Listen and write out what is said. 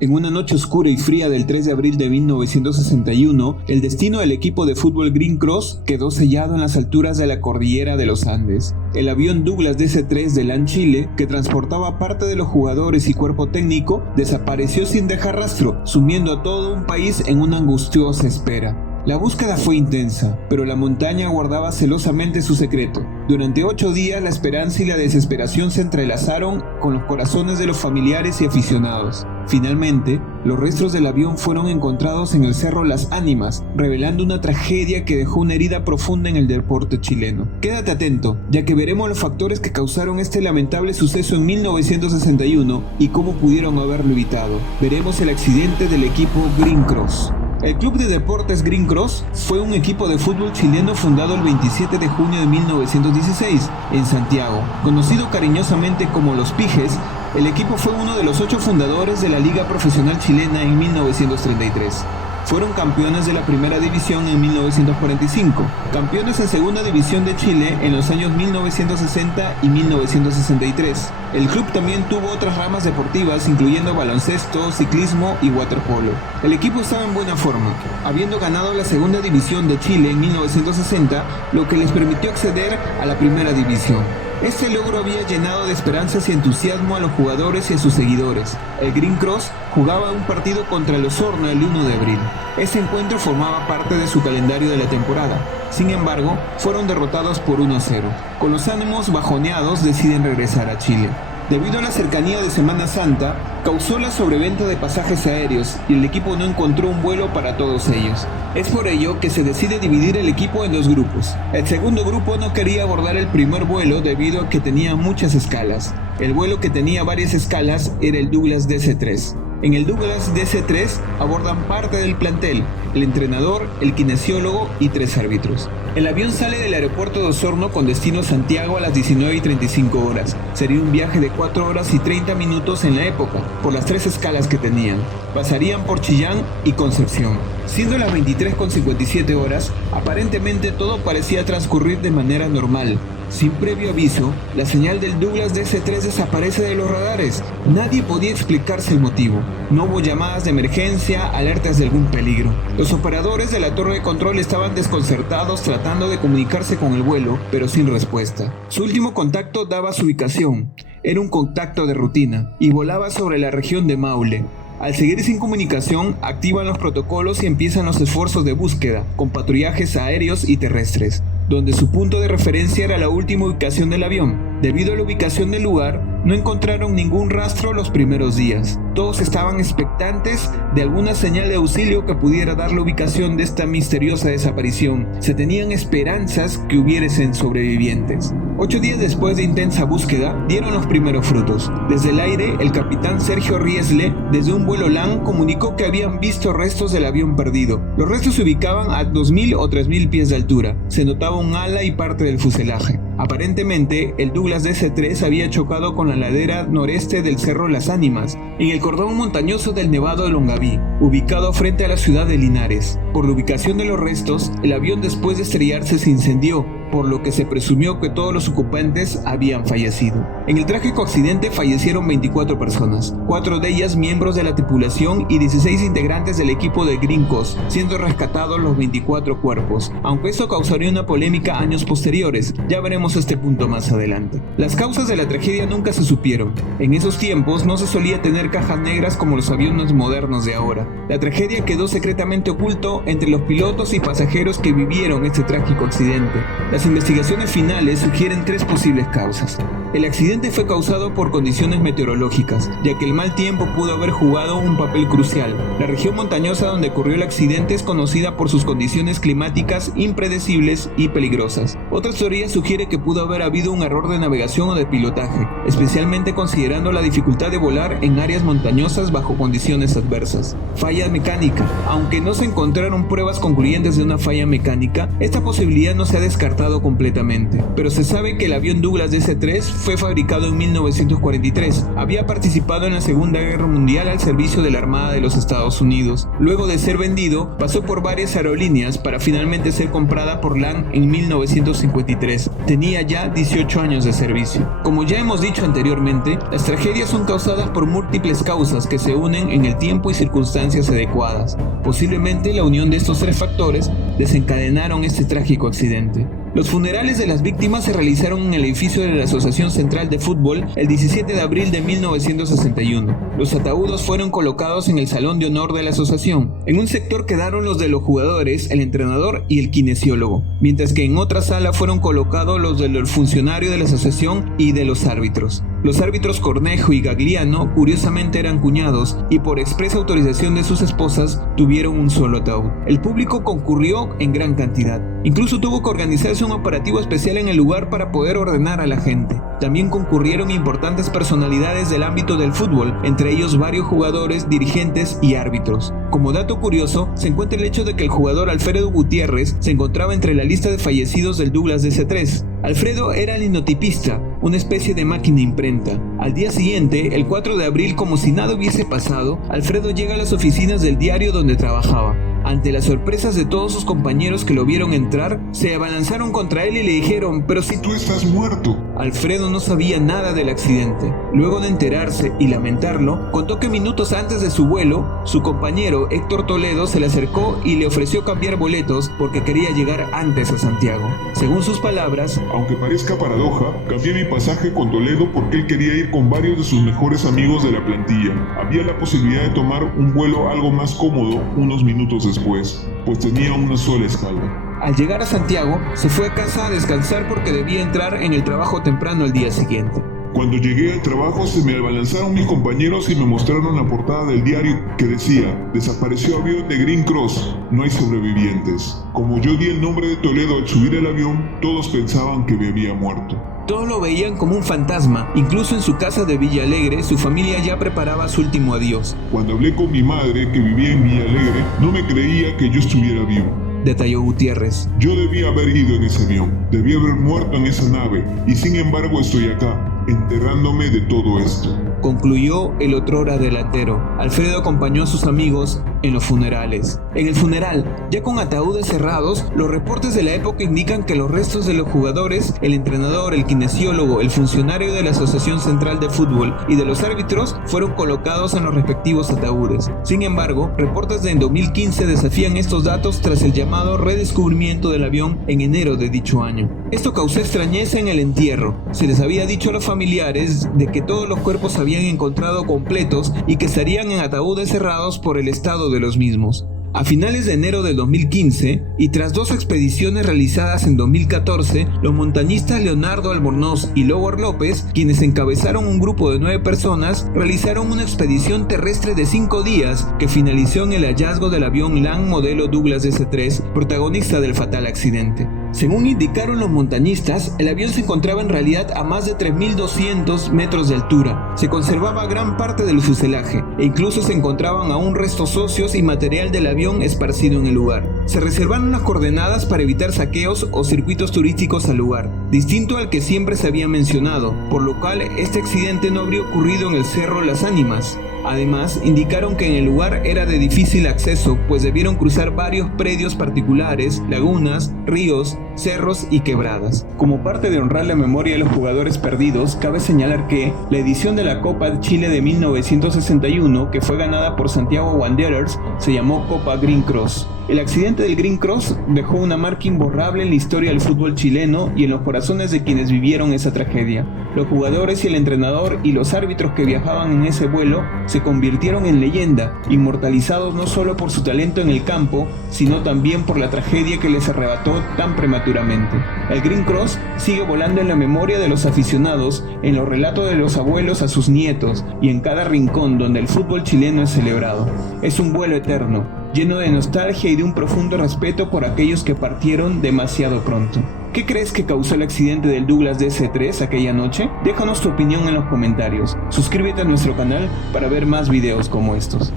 En una noche oscura y fría del 3 de abril de 1961, el destino del equipo de fútbol Green Cross quedó sellado en las alturas de la cordillera de los Andes. El avión Douglas DC-3 de LAN Chile, que transportaba parte de los jugadores y cuerpo técnico, desapareció sin dejar rastro, sumiendo a todo un país en una angustiosa espera. La búsqueda fue intensa, pero la montaña guardaba celosamente su secreto. Durante 8 días la esperanza y la desesperación se entrelazaron con los corazones de los familiares y aficionados. Finalmente, los restos del avión fueron encontrados en el Cerro Las Ánimas, revelando una tragedia que dejó una herida profunda en el deporte chileno. Quédate atento, ya que veremos los factores que causaron este lamentable suceso en 1961 y cómo pudieron haberlo evitado. Veremos el accidente del equipo Green Cross. El Club de Deportes Green Cross fue un equipo de fútbol chileno fundado el 27 de junio de 1916 en Santiago. Conocido cariñosamente como Los Pijes, el equipo fue uno de los 8 fundadores de la Liga Profesional Chilena en 1933. Fueron campeones de la Primera División en 1945, campeones en Segunda División de Chile en los años 1960 y 1963. El club también tuvo otras ramas deportivas, incluyendo baloncesto, ciclismo y waterpolo. El equipo estaba en buena forma, habiendo ganado la Segunda División de Chile en 1960, lo que les permitió acceder a la Primera División. Este logro había llenado de esperanzas y entusiasmo a los jugadores y a sus seguidores. El Green Cross jugaba un partido contra el Osorno el 1 de abril. Ese encuentro formaba parte de su calendario de la temporada. Sin embargo, fueron derrotados por 1-0. Con los ánimos bajoneados, deciden regresar a Chile. Debido a la cercanía de Semana Santa, causó la sobreventa de pasajes aéreos y el equipo no encontró un vuelo para todos ellos. Es por ello que se decide dividir el equipo en 2 grupos. El segundo grupo no quería abordar el primer vuelo debido a que tenía muchas escalas. El vuelo que tenía varias escalas era el Douglas DC-3. En el Douglas DC-3 abordan parte del plantel, el entrenador, el kinesiólogo y 3 árbitros. El avión sale del aeropuerto de Osorno con destino Santiago a las 19:35 horas. Sería un viaje de 4 horas y 30 minutos en la época, por las 3 escalas que tenían. Pasarían por Chillán y Concepción. Siendo las 23:57 horas, aparentemente todo parecía transcurrir de manera normal. Sin previo aviso, la señal del Douglas DC-3 desaparece de los radares. Nadie podía explicarse el motivo. No hubo llamadas de emergencia, alertas de algún peligro. Los operadores de la torre de control estaban desconcertados tratando de comunicarse con el vuelo, pero sin respuesta. Su último contacto daba su ubicación. Era un contacto de rutina y volaba sobre la región de Maule. Al seguir sin comunicación, activan los protocolos y empiezan los esfuerzos de búsqueda, con patrullajes aéreos y terrestres, donde su punto de referencia era la última ubicación del avión. Debido a la ubicación del lugar, no encontraron ningún rastro los primeros días. Todos estaban expectantes de alguna señal de auxilio que pudiera dar la ubicación de esta misteriosa desaparición. Se tenían esperanzas que hubiesen sobrevivientes. 8 días después de intensa búsqueda, dieron los primeros frutos. Desde el aire, el capitán Sergio Riesle, desde un vuelo LAN, comunicó que habían visto restos del avión perdido. Los restos se ubicaban a 2.000 o 3.000 pies de altura. Se notaba un ala y parte del fuselaje. Aparentemente, el Douglas DC-3 había chocado con la ladera noreste del Cerro Las Ánimas, en el cordón montañoso del Nevado de Longaví, ubicado frente a la ciudad de Linares. Por la ubicación de los restos, el avión después de estrellarse se incendió, por lo que se presumió que todos los ocupantes habían fallecido. En el trágico accidente fallecieron 24 personas, 4 de ellas miembros de la tripulación y 16 integrantes del equipo de Green Cross, siendo rescatados los 24 cuerpos, aunque esto causaría una polémica años posteriores. Ya veremos este punto más adelante. Las causas de la tragedia nunca se supieron. En esos tiempos no se solía tener cajas negras como los aviones modernos de ahora. La tragedia quedó secretamente oculto entre los pilotos y pasajeros que vivieron este trágico accidente. Las investigaciones finales sugieren 3 posibles causas. El accidente fue causado por condiciones meteorológicas, ya que el mal tiempo pudo haber jugado un papel crucial. La región montañosa donde ocurrió el accidente es conocida por sus condiciones climáticas impredecibles y peligrosas. Otra teoría sugiere que pudo haber habido un error de navegación o de pilotaje, especialmente considerando la dificultad de volar en áreas montañosas bajo condiciones adversas. Falla mecánica. Aunque no se encontraron pruebas concluyentes de una falla mecánica, esta posibilidad no se ha descartado completamente, pero se sabe que el avión Douglas DC-3 fue fabricado en 1943. Había participado en la Segunda Guerra Mundial al servicio de la Armada de los Estados Unidos. Luego de ser vendido, pasó por varias aerolíneas para finalmente ser comprada por Lang en 1953. Tenía ya 18 años de servicio. Como ya hemos dicho anteriormente, las tragedias son causadas por múltiples causas que se unen en el tiempo y circunstancias adecuadas. Posiblemente la unión de estos tres factores desencadenaron este trágico accidente. Los funerales de las víctimas se realizaron en el edificio de la Asociación Central de Fútbol el 17 de abril de 1961. Los ataúdes fueron colocados en el Salón de Honor de la asociación. En un sector quedaron los de los jugadores, el entrenador y el kinesiólogo, mientras que en otra sala fueron colocados los del funcionario de la asociación y de los árbitros. Los árbitros Cornejo y Gagliano curiosamente eran cuñados y por expresa autorización de sus esposas tuvieron un solo ataúd. El público concurrió en gran cantidad. Incluso tuvo que organizarse un operativo especial en el lugar para poder ordenar a la gente. También concurrieron importantes personalidades del ámbito del fútbol, entre ellos varios jugadores, dirigentes y árbitros. Como dato curioso, se encuentra el hecho de que el jugador Alfredo Gutiérrez se encontraba entre la lista de fallecidos del Douglas DC-3. Alfredo era linotipista, una especie de máquina imprenta. Al día siguiente, el 4 de abril, como si nada hubiese pasado, Alfredo llega a las oficinas del diario donde trabajaba. Ante las sorpresas de todos sus compañeros que lo vieron entrar, se abalanzaron contra él y le dijeron: «Pero si tú estás muerto». Alfredo no sabía nada del accidente. Luego de enterarse y lamentarlo, contó que minutos antes de su vuelo, su compañero Héctor Toledo se le acercó y le ofreció cambiar boletos porque quería llegar antes a Santiago. Según sus palabras: «Aunque parezca paradoja, cambié mi pasaje con Toledo porque él quería ir con varios de sus mejores amigos de la plantilla. Había la posibilidad de tomar un vuelo algo más cómodo unos minutos después, pues tenía una sola escala». Al llegar a Santiago, se fue a casa a descansar porque debía entrar en el trabajo temprano el día siguiente. Cuando llegué al trabajo se me abalanzaron mis compañeros y me mostraron la portada del diario que decía: «Desapareció avión de Green Cross, no hay sobrevivientes». Como yo di el nombre de Toledo al subir el avión, todos pensaban que me había muerto. Todos lo veían como un fantasma. Incluso en su casa de Villa Alegre, su familia ya preparaba su último adiós. Cuando hablé con mi madre, que vivía en Villa Alegre, no me creía que yo estuviera vivo, detalló Gutiérrez. «Yo debía haber ido en ese avión, debía haber muerto en esa nave, y sin embargo estoy acá, enterrándome de todo esto», concluyó el otrora delantero. Alfredo acompañó a sus amigos en los funerales. En el funeral, ya con ataúdes cerrados, los reportes de la época indican que los restos de los jugadores, el entrenador, el kinesiólogo, el funcionario de la Asociación Central de Fútbol y de los árbitros fueron colocados en los respectivos ataúdes. Sin embargo, reportes de 2015 desafían estos datos tras el llamado redescubrimiento del avión en enero de dicho año. Esto causó extrañeza en el entierro. Se les había dicho a los familiares de que todos los cuerpos habían encontrado completos y que estarían en ataúdes cerrados por el estado de los mismos. A finales de enero de 2015, y tras dos expediciones realizadas en 2014, los montañistas Leonardo Albornoz y Lower López, quienes encabezaron un grupo de 9 personas, realizaron una expedición terrestre de 5 días que finalizó en el hallazgo del avión Lang modelo Douglas DC-3, protagonista del fatal accidente. Según indicaron los montañistas, el avión se encontraba en realidad a más de 3.200 metros de altura. Se conservaba gran parte del fuselaje e incluso se encontraban aún restos óseos y material del avión esparcido en el lugar. Se reservaron las coordenadas para evitar saqueos o circuitos turísticos al lugar, distinto al que siempre se había mencionado, por lo cual este accidente no habría ocurrido en el Cerro Las Ánimas. Además, indicaron que en el lugar era de difícil acceso, pues debieron cruzar varios predios particulares, lagunas, ríos, cerros y quebradas. Como parte de honrar la memoria de los jugadores perdidos, cabe señalar que la edición de la Copa de Chile de 1961, que fue ganada por Santiago Wanderers, se llamó Copa Green Cross. El accidente del Green Cross dejó una marca imborrable en la historia del fútbol chileno y en los corazones de quienes vivieron esa tragedia. Los jugadores y el entrenador y los árbitros que viajaban en ese vuelo se convirtieron en leyenda, inmortalizados no solo por su talento en el campo, sino también por la tragedia que les arrebató tan prematuramente. El Green Cross sigue volando en la memoria de los aficionados, en los relatos de los abuelos a sus nietos y en cada rincón donde el fútbol chileno es celebrado. Es un vuelo eterno, lleno de nostalgia y de un profundo respeto por aquellos que partieron demasiado pronto. ¿Qué crees que causó el accidente del Douglas DC-3 aquella noche? Déjanos tu opinión en los comentarios. Suscríbete a nuestro canal para ver más videos como estos.